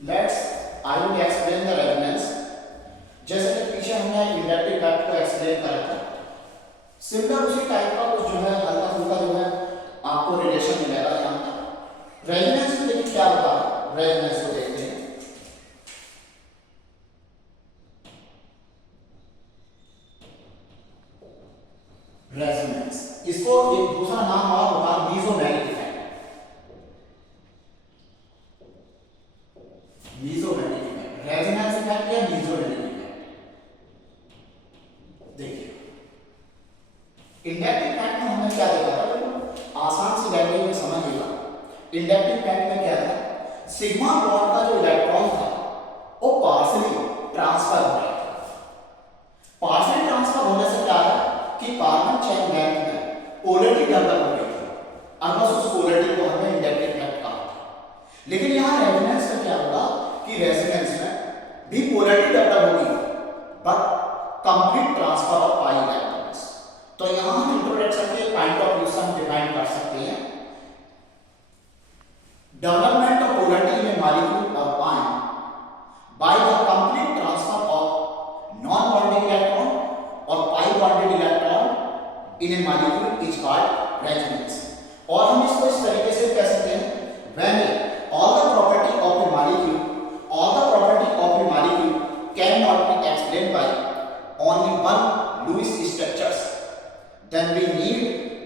Let's I will explain the resonance. जैसे कि पीछे हमने इंडक्टिव फैक्ट को एक्सप्लेन करा था, सिमिलर उसी टाइप का कुछ जो है हल्का फुल्का जो है आपको रिलेशन मिलेगा यहाँ पर। रेजोनेंस में देखिए क्या होता है, रेजोनेंस को देखते हैं। रेजोनेंस, इसको एक दूसरा नाम और होता है मीजोमैटिक इफेक्ट। मीजोमैटिक इफेक्ट, रेजोनेंस इफेक्ट या मीजोमैटिक इफेक्ट। देखिए इंडक्टिव फैक्ट में हमने क्या देखा था, बिल्कुल आसान सी लैंग्वेज में समझिएगा। इंडक्टिव फैक्ट में क्या था, सिग्मा बॉन्ड का जो इलेक्ट्रॉन था वो पार्शियली ट्रांसफर हो रहा था। पार्शियली ट्रांसफर होने से क्या है कि कार्बन चेन लेंथ में पोलरिटी डेवलप हो गई थी, अगर उस पोलरिटी को हमने इंडक्टिव फैक्ट कहा था। लेकिन यहाँ रेजोनेंस में क्या होगा कि रेजोनेंस में भी पोलरिटी डेवलप होगी but complete transfer of pi electrons. तो यहाँ हम इंट्रोडक्शन के पॉइंट ऑफ व्यू से हम डिफाइन कर सकते हैं development of polarity in A molecule of ion by the complete transfer of non-bonding electron or pi bonded electron in a molecule is called resonance। और हम इसको इस तरीके से कह सकते हैं when all the property of a molecule cannot be explained by only one Lewis structures, then we need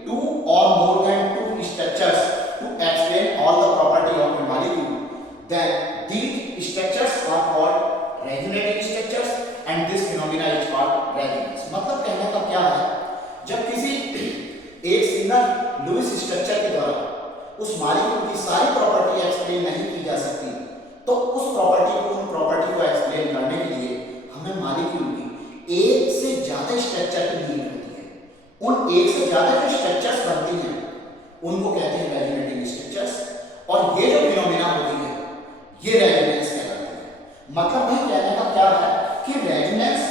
two or more than two structures to explain all the property of a molecule, then these structures are called resonating structures and this phenomena is called resonance। मतलब कहने का क्या है, जब किसी एक single Lewis structure के द्वारा उस मॉलिक्यूल की सारी प्रॉपर्टी एक्सप्लेन नहीं की जा सकती, तो उन प्रॉपर्टी को एक्सप्लेन करने के लिए हमें मॉलिक्यूल की एक से ज्यादा स्ट्रक्चर की नीड होती है। उन एक से ज्यादा जो स्ट्रक्चर्स बनती हैं उनको कहते हैं रेजोनेटिंग स्ट्रक्चर्स, और ये जो फिनोमेना होती है ये रेजोनेंस कहलाती है। मतलब भाई कहने का क्या है कि रेजोनेंस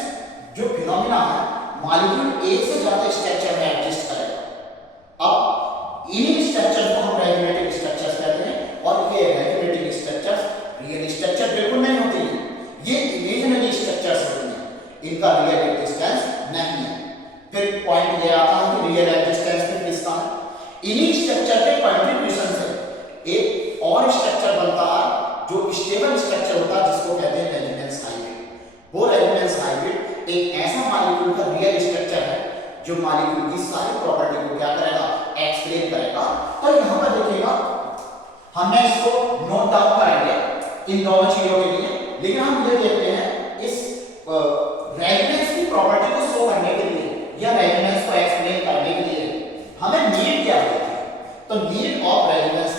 जो फिनोमेना है मॉलिक्यूल एक से ज्यादा स्ट्रक्चर में एग्जिस्ट करेगा। अब इन्हीं स्ट्रक्चर को हम रेजोनेटिंग स्ट्रक्चर्स कहते हैं, और ये रेजोनेटिंग स्ट्रक्चर्स रियल स्ट्रक्चर बिल्कुल नहीं होती है, ये इमेजिनरी स्ट्रक्चर्स होती हैं, इनका रियल एग्जिस्टेंस नहीं है। फिर पॉइंट ये आता है कि रियल एग्जिस्टेंस में किसका है, इन्हीं स्ट्रक्चर के कंट्रीब्यूशन से एक और स्ट्रक्चर बनता है जो स्टेबल स्ट्रक्चर होता है, जिसको कहते हैं रेजोनेंस हाइब्रिड। वो रेजोनेंस हाइब्रिड एक ऐसा मॉलिक्यूल का रियल स्ट्रक्चर है जो मॉलिक्यूल की सारी प्रॉपर्टी को क्या करेगा, एक्सप्लेन करेगा। तो यहाँ पर देखिएगा हमने इसको नोट डाउन करेंगे इन दोनों चीजों के लिए, लेकिन हम ये देखते हैं इस रेजोनेंस की प्रॉपर्टी को शो करने के लिए या रेजोनेंस को एक्सप्लेन करने के लिए हमें नीड क्या होती है। तो नीड ऑफ रेजोनेंस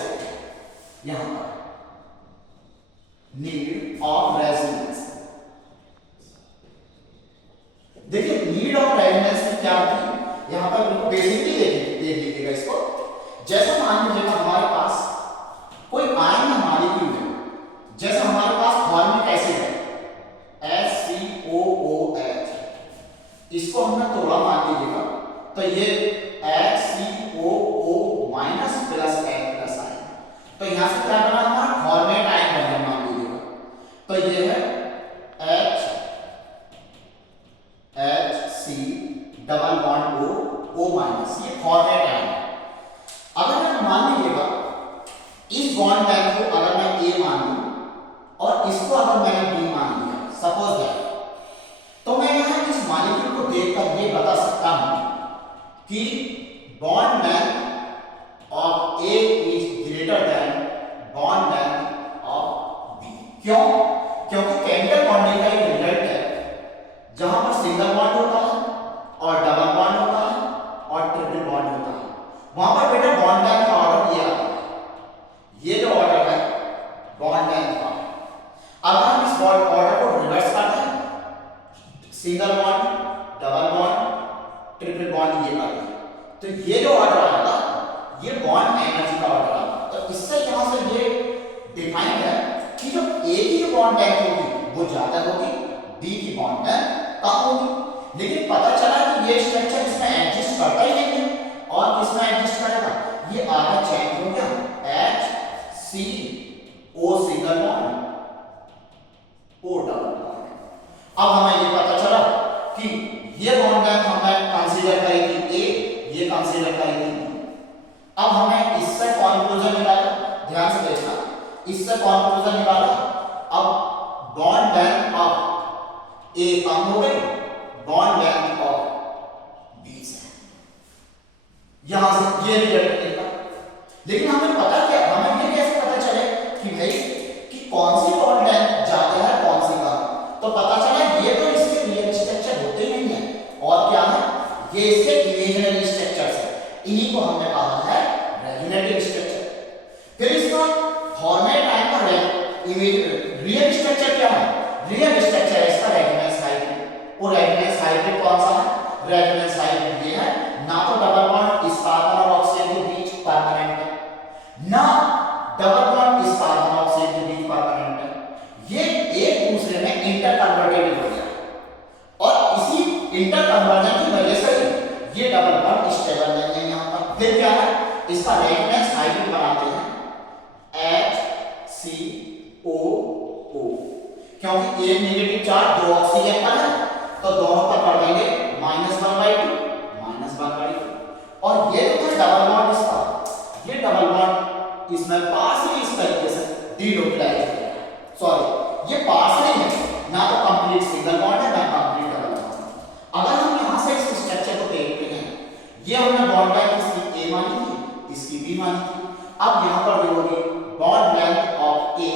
यहाँ पर नीड ऑफ रेजोनेंस, देखिए नीड ऑफ रेजोनेंस में क्या होती है, यहां पर बिल्कुल बेसिकली देख लीजिएगा इसको। जैसे मान लीजिए हमारे पास कोई आयन या मॉलिक्यूल है, जैसे हमारे पास फॉर्मिक एसिड है HCOOH, इसको हमने तोड़ा मान लीजिएगा तो ये HCOO minus plus H+ ion, तो यहां से क्या बना हमारा फॉर्मेट आयन बन गया मान लीजिएगा। तो ये है HC double bond O minus, ये फॉर्मेट आयन है। अगर मैं मान लीजिएगा इस बॉन्ड लाइन को अगर मैं A मान लूं और इसको अगर मैंने B मान लिया सपोज दैट, तो मैं यहां इस मॉलिक्यूल को देखकर ये बता सकता हूं कि bond length of A is greater than bond length of B। क्यों? क्योंकि केमिकल बॉन्डिंग का एक रिजल्ट है जहां पर सिंगल बॉन्ड होता है और डबल बॉन्ड होता है और ट्रिपल बॉन्ड होता है, वहां पर बेटा बॉन्ड लेंथ का ऑर्डर ये आता है, ये जो ऑर्डर है बॉन्ड लेंथ का। अगर हम इस बॉन्ड ऑर्डर को रिवर्स करते हैं, single bond double bond triple bond ये करते हैं, तो ये जो ऑर्डर आएगा ये बॉन्ड एनर्जी का ऑर्डर आएगा। तो इससे यहां से ये डिफाइन है कि जो A की जो बॉन्ड लेंथ होगी वो ज्यादा होगी, D की बॉन्ड लेंथ कम होगी। लेकिन पता चला कि ये स्ट्रक्चर इसमें एग्जिस्ट करता ही नहीं है, और किसमें एग्जिस्ट करेगा, ये आगे चेंज हो गया HCO single bond double bond. अब हमें ये पता चला कि ये बॉन्ड लेंथ हमने कंसीडर करी थी ए, ये कंसीडर करी थी बी। अब हमें इससे कंक्लूजन निकाला, ध्यान से देखना, इससे कंक्लूजन निकाला। अब बॉन्ड लेंथ ऑफ ए कम हो गई, बॉन्ड लेंथ ऑफ बी से, यहां से ये रिजल्ट निकला। लेकिन हमें पता क्या, हमें ये कैसे पता चले कि भाई कि कौन सी बॉन्ड लेंथ ज्यादा है कौन सी कम? तो पता चला ये तो इसके रियल स्ट्रक्चर होते ही नहीं है, और क्या है, ये इसके इमेजिनरी स्ट्रक्चर्स है। इन्हीं को हमने कहा है रेजोनेटिव स्ट्रक्चर। फिर इसका फॉर्मेट आएगा रियल स्ट्रक्चर क्या है? रियल स्ट्रक्चर है इसका रेजोनेंस हाइब्रिड। और रेजोनेंस हाइब्रिड कौन सा है? रेजोनेंस हाइब्रिड ये है, ना तो डबल बॉन्ड इस कार्बन और ऑक्सीजन के बीच परमानेंट है, ना डबल बॉन्ड इस कार्बन और ऑक्सीजन के बीच परमानेंट है, ये एक दूसरे में इंटर कन्वर्टेबल हो गया, और इसी इंटर कन्वर्जन की वजह से ये डबल बॉन्ड स्टेबल नहीं है यहां पर। फिर क्या है, इसका रेजोनेंस हाइब्रिड बनाते हैं HCOO, क्योंकि एक नेगेटिव चार्ज दो ऑक्सीजन पर है, तो दोनों पर पड़ जाएंगे -1/2 -1/2। और ये जो था डबल बॉन्ड इसका, ये डबल बॉन्ड इसमें पार्शियली इस तरीके से डीलोकलाइज हो गया, सॉरी ये पार्शियली है, ना तो कंप्लीट सिंगल बॉन्ड है ना कंप्लीट डबल बॉन्ड। अगर हम यहां से इस स्ट्रक्चर को देखते हैं, ये हमने बॉन्ड लेंथ इसकी ए मानी थी, इसकी बी मानी थी। अब यहां पर जो होगी bond length of A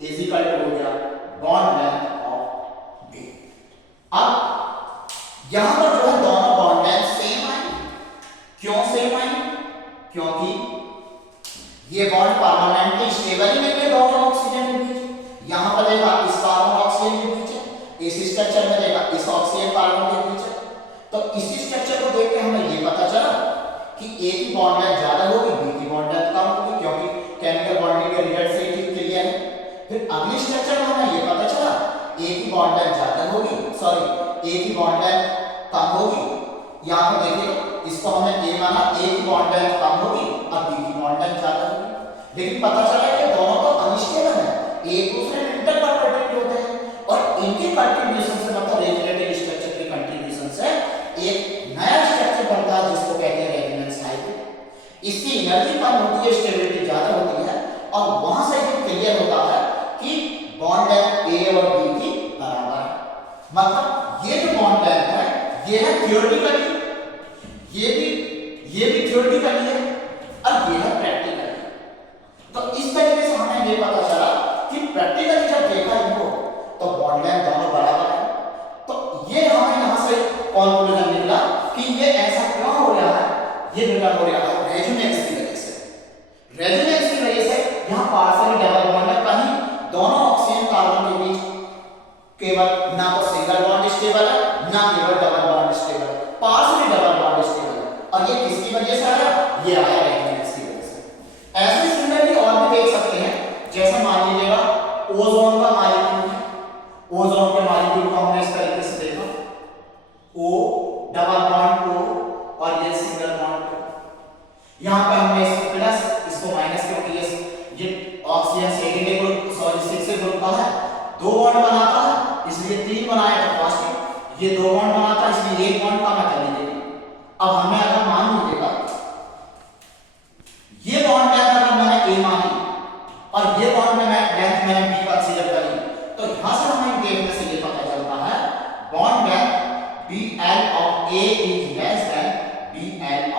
is equal to हो गया बॉन्ड लेंथ ऑफ बी। अब यहां पर जो है दोनों बॉन्ड लेंथ सेम आई। क्यों सेम आई? क्योंकि ये बॉन्ड परमानेंटली स्टेबल ही नहीं है दोनों ऑक्सीजन के बीच। यहां पर देखा इस कार्बन ऑक्सीजन के बीच है, इस स्ट्रक्चर में देखा इस ऑक्सीजन कार्बन के बीच है। तो इसी स्ट्रक्चर को देख के हमें ये पता चला कि ए की बॉन्ड लेंथ ज्यादा होगी, बी की बॉन्ड लेंथ कम होगी, क्योंकि केमिकल बॉन्डिंग के रिजल्ट से ये क्लियर है। फिर अगले स्ट्रक्चर में हमें ये पता चला ए की बॉन्ड लेंथ ज्यादा होगी, सॉरी ए की बॉन्ड लेंथ कम होगी। यहां पर देखिए इसको हमने ए माना, ए की बॉन्ड लेंथ कम होगी और बी की बॉन्ड लेंथ ज्यादा होगी। लेकिन पता चला कि दोनों तो अनस्टेबल है, एक दूसरे में इंटर कन्वर्टेड होते हैं, और इनके कंट्रीब्यूशन से मतलब रेजोनेटिव स्ट्रक्चर के कंट्रीब्यूशन से एक नया स्ट्रक्चर बनता है जिसको कहते हैं रेजोनेंस हाइब्रिड। इसकी एनर्जी कम होती है, स्टेबिलिटी ज्यादा होती है, और वहां से ये क्लियर होता है कि बॉन्ड लेंथ ए और बी की बराबर है। मतलब ये जो बॉन्ड लेंथ है ये है थ्योरेटिकली, ये भी थ्योरेटिकली है, और ये है प्रैक्टिकली। तो इस तरीके से हमें ये पता चला कि प्रैक्टिकली जब देखा इनको तो बॉन्ड लेंथ दोनों बराबर है। तो ये हमें यहां से कंक्लूजन निकला कि ये ऐसा क्यों हो रहा है, ये बेटा हो रहा है रेजोनेंस की वजह से। रेजोनेंस की वजह से यहां पार्शियली डबल बॉन्ड है, कहीं दोनों ऑक्सीजन कार्बन के बीच केवल ना तो सिंगल बॉन्ड स्टेबल है ना केवल डबल बॉन्ड स्टेबल है, पार्शियली डबल बॉन्ड स्टेबल है। और ये किसकी वजह से आया? ये आया रेजोनेंस की वजह से। ऐसे सिमिलरली और भी देख सकते हैं, जैसे मान लीजिएगा ओजोन का मॉलिक्यूल है, ओजोन के मॉलिक्यूल को हमने इस तरीके से देखा, O डबल बॉन्ड O और ये सिंगल बॉन्ड O। यहां पे हमने इसको प्लस इसको माइनस, क्योंकि ये oxygen secondary group sorry 6 group का है, दो बॉन्ड बनाता है इसलिए 3 बनाया तो पॉजिटिव, ये दो बॉन्ड बनाता है इसलिए एक बॉन्ड कम कर लीजिए। अब हमें अगर मान लीजिएगा ये बॉन्ड लेंथ अगर मैंने ए मानी और ये बॉन्ड में लेंथ मैंने बी कंसीडर करी, तो यहां से हमें देखने से ये पता चलता है bond length BL of A is less than BL